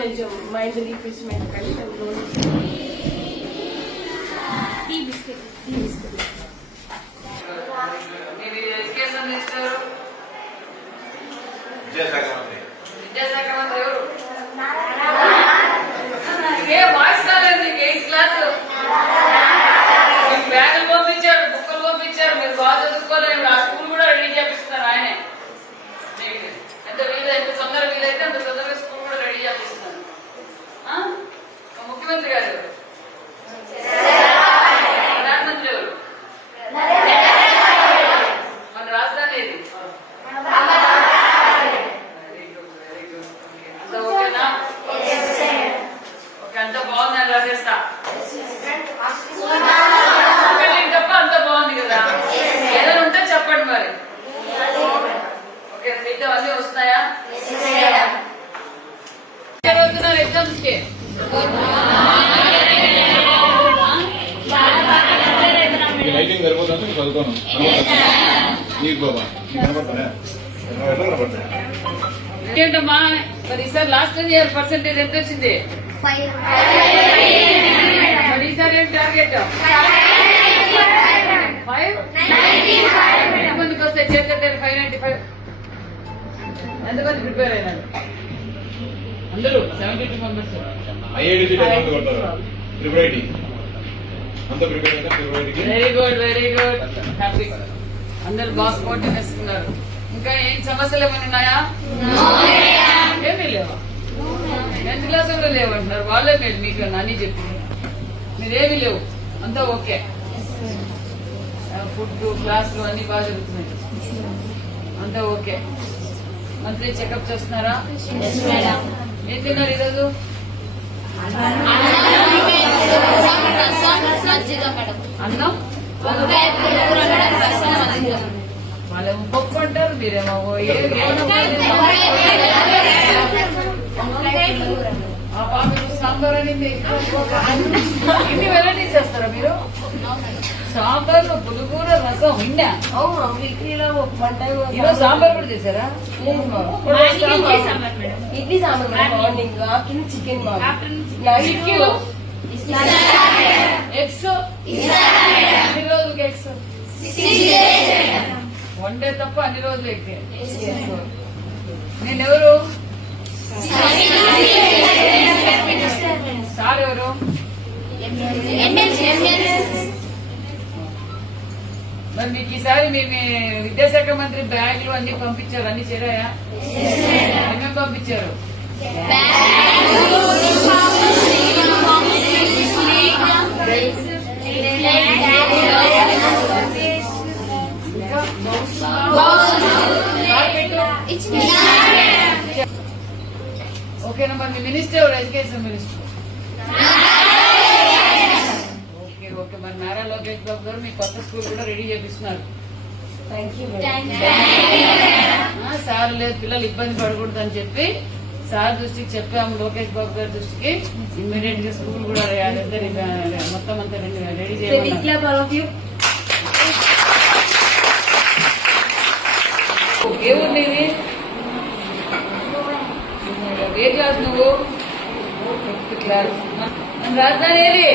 కొంచెం mind refreshment కానీ tea biscuit education minister విద్యాశాఖ మంత్రి ఎవరు? ఏ వాయిస్ కాలేదు నీకు 8th క్లాస్ బ్యాగులు పంపించారు, బుక్కులు పంపించారు, మీరు బాగా చదువుకోలేదు. ఆ స్కూల్ కూడా రెడీ చేపిస్తున్నారు ఆయనే. ఎంత తొందరగా వీలైతే అంత తొందరగా స్కూల్ కూడా రెడీ చేపిస్తున్నారు. ముఖ్యమంత్రి గారు ప్రధానమంత్రి ఎవరు? మన రాజధాని ఏది? Very good, very good. అంత ఓకేనా? ఓకే, అంత బాగుందని రాసేస్తా. తప్ప అంత బాగుంది కదా. ఏదైనా ఉంటే చెప్పండి మరి. ఓకే, మిగతా అన్నీ వస్తున్నాయా? చదువుతున్నారు ఎగ్జామ్స్ కి? లైటింగ్ సరిపోతుంది, చదువుతాను. ఇంకేంటమ్మా మరి ఈసారి లాస్ట్ ఇయర్ పర్సెంటేజ్ ఎంత వచ్చింది? మరి ఈసారి ఏం టార్గెట్? 595. ఎంతమందికి వస్తాయి చేతులు? 595. ఎంతమంది ప్రిపేర్ అయినారు? అందరూ 72 members. Very good, very good, happy. అందరు బాగా స్పోర్టివ్ వేస్తున్నారు. ఇంకా ఏం సమస్యలు ఏమైనా ఉన్నాయా? ఏమీ లేవా? 10th క్లాస్ కూడా లేవంటున్నారు. వాళ్ళే మీరు మీకు అన్నీ చెప్పి మీరేమీ లేవు, అంతా ఓకే. ఫుడ్ క్లాసులు అన్ని బాగా జరుగుతున్నాయి, అంతా ఓకే. మంత్లీ చెకప్ చేస్తున్నారా? ఏం తిన్నారు ఈరోజు? అన్నం వాళ్ళేమో పప్పు అంటారు, మీరేమో సాంబార్ అని ఇన్ని వెరైటీస్ చేస్తారా మీరు? సాంబార్ లో పులిగూర, రసం ఇండా. వీక్లీలో ఈరోజు సాంబార్ కూడా చేశారా? ఇడ్లీ sambar morning, afternoon chicken, eggs అన్ని రోజులకి ఎగ్స్. వన్ డే తప్ప అన్ని రోజులు ఎగ్గే. నేనెవరు? సార్ ఎవరు? మరి మీకు ఈసారి మీ విద్యాశాఖ మంత్రి బ్యాగులు అన్ని పంపించారు, అన్ని చేరాయా? ఏమేమి పంపించారు? ఓకేనా? మరి మీ మినిస్టర్ ఎవరు? Education minister. Okay okay. మరి నారా లోకేష్ బాబు గారు మీ కొత్త స్కూల్ కూడా రెడీ చేపిస్తున్నారు. సార్ లేదు, పిల్లలు ఇబ్బంది పడకూడదు అని చెప్పి సార్ దృష్టికి చెప్పాము, లోకేష్ బాబు గారి దృష్టికి. ఇమ్మీడియట్ గా స్కూల్ కూడా మొత్తం అంతా రెడీ చేయాలి. ఏ ఊరు నీది? ఏ క్లాస్ నువ్వు? 5th class. మన రాజధాని ఏది?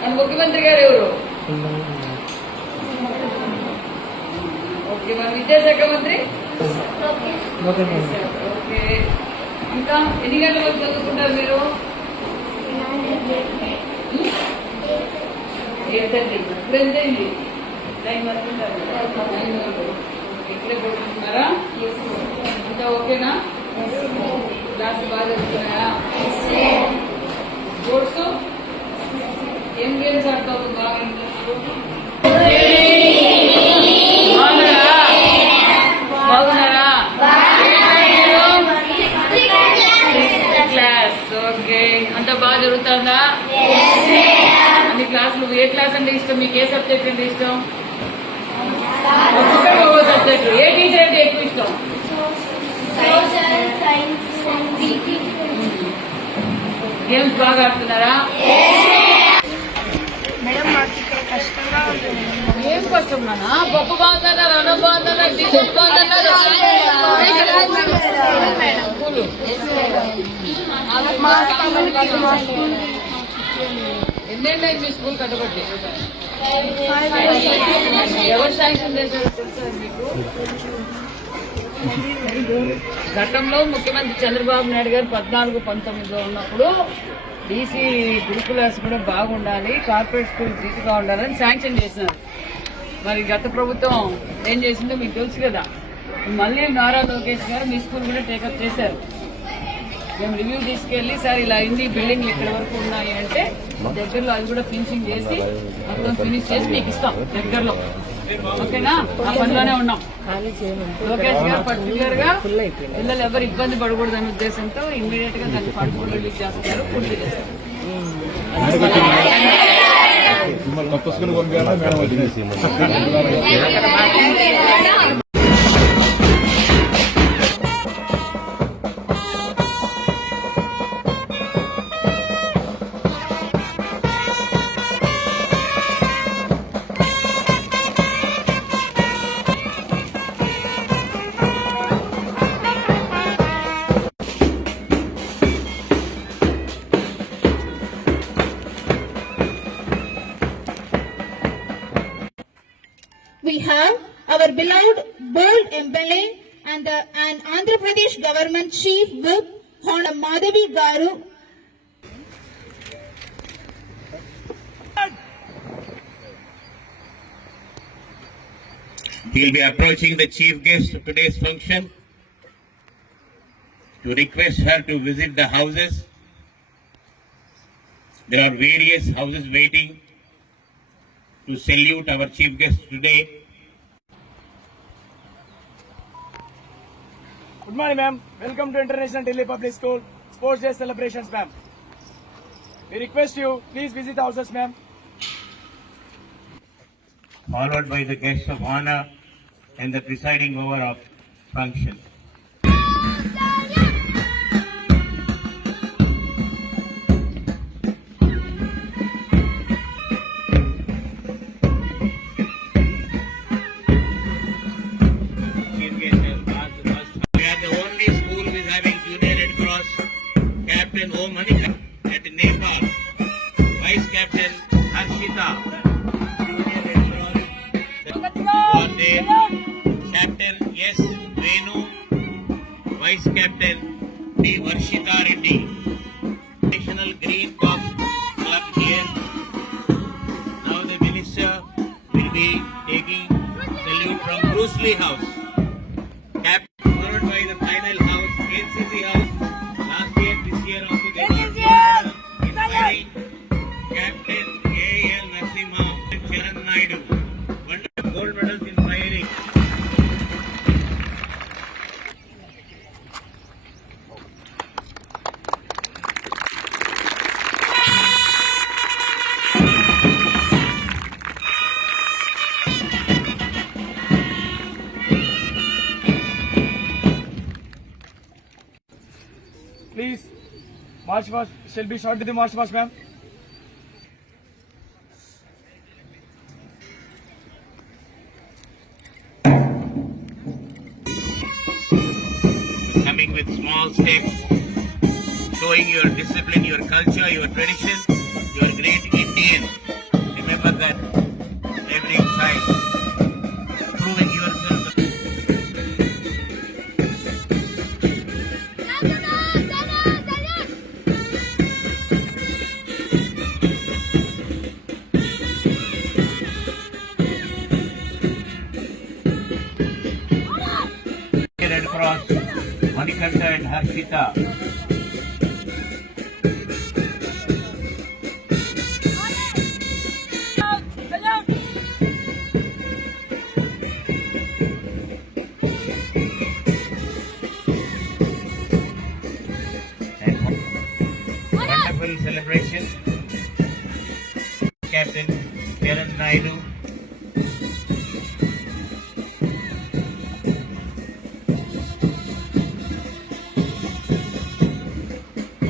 మన ముఖ్యమంత్రి గారు ఎవరు? ఓకే. మన విద్యాశాఖ మంత్రి? ఓకే. ఇంకా ఎన్ని గంటల వరకు చదువుకుంటారు మీరు? 8:30. ఇప్పుడు ఎంత అయింది? 9 వరకు ఉంటారు. ఇక్కడే పడుకుంటున్నారా? ఇంకా ఓకేనా? క్లాస్ బాగా చదువుతున్నాయా? స్పోర్ట్స్ ఏం గేమ్స్ ఆడతావు బాగా ఇంట్రెస్ట్? ఓకే, అంతా బాగా జరుగుతుందా? అన్ని క్లాసులు ఏ క్లాస్ అంటే ఇష్టం? మీకు ఏ సబ్జెక్ట్ అంటే ఇష్టం? ఒక్కొక్క సబ్జెక్ట్. ఏ టీచర్ అంటే ఎక్కువ ఇష్టం? గేమ్స్ బాగా ఆడుతున్నారా? ఏం కష్టం నానా? పప్పు బాగుందన్నారు, అన్నం బాగుందన్నారు, టీచర్ బాగుందన్నారు. ఎన్నేళ్ళు మీ స్కూల్ కట్టబట్టి? ఎవరు శాంక్షన్ చేశారు తెలుసా మీకు? గతంలో ముఖ్యమంత్రి చంద్రబాబు నాయుడు గారు 14-19లో ఉన్నప్పుడు డీసీ గురుకులాస్ కూడా బాగుండాలి, కార్పొరేట్ స్కూల్ ధీటుగా ఉండాలని శాంక్షన్ చేసినారు. మరి గత ప్రభుత్వం ఏం చేసిందో మీకు తెలుసు కదా. మళ్ళీ నారా లోకేష్ గారు మీ స్కూల్ కూడా టేకప్ చేశారు. మేము రివ్యూ తీసుకెళ్లి సార్ ఇలా అయింది, బిల్డింగ్లు ఇక్కడ వరకు ఉన్నాయి అంటే దగ్గరలో అది కూడా ఫినిషింగ్ చేసి మొత్తం ఫినిష్ చేసి మీకు ఇస్తాం దగ్గరలో. ఓకేనా? ఆ పనిలోనే ఉన్నాం. లోకేష్ గారు పర్టికులర్ గా పిల్లలు ఎవరు ఇబ్బంది పడకూడదనే ఉద్దేశంతో ఇమ్మీడియట్ గా దాన్ని ఫండ్ కూడా రిలీజ్ చేస్తారు, పూర్తి చేస్తారు. పుస్తకం పంపించాలా మేడం వచ్చింది. We have our beloved bold MLA and Andhra Pradesh government chief whip Honor Madhavi Garu. We'll be approaching the chief guest of today's function to request her to visit the houses. There are various houses waiting to salute our chief guest today. Good morning, ma'am. Welcome to International Delhi Public School Sports Day celebrations, ma'am. We request you, please visit the houses, ma'am. Followed by the guest of honor and the presiding over of function. Captain O. Manika at Nepal, Vice Captain Harshita, Junior Red Cross, Captain S. Venu, Vice Captain D. Varshita Reddy, National Green Corps Club here. Now the Minister will be taking salute from Bruce Lee House. Captain followed by the final house, NCC House. Last year, this year also they were inspiring Captain A.L. Narasimha and Charan Naidu. Wonderful gold medals in firing. Please, march past shall be short to the march past, ma'am. Coming with small steps, showing your discipline, your culture, your tradition, your great Indian. Remember that every child, proving yourself. Red Cross, Manikanta and Harshita. beautiful celebration. Captain Kiran Naidu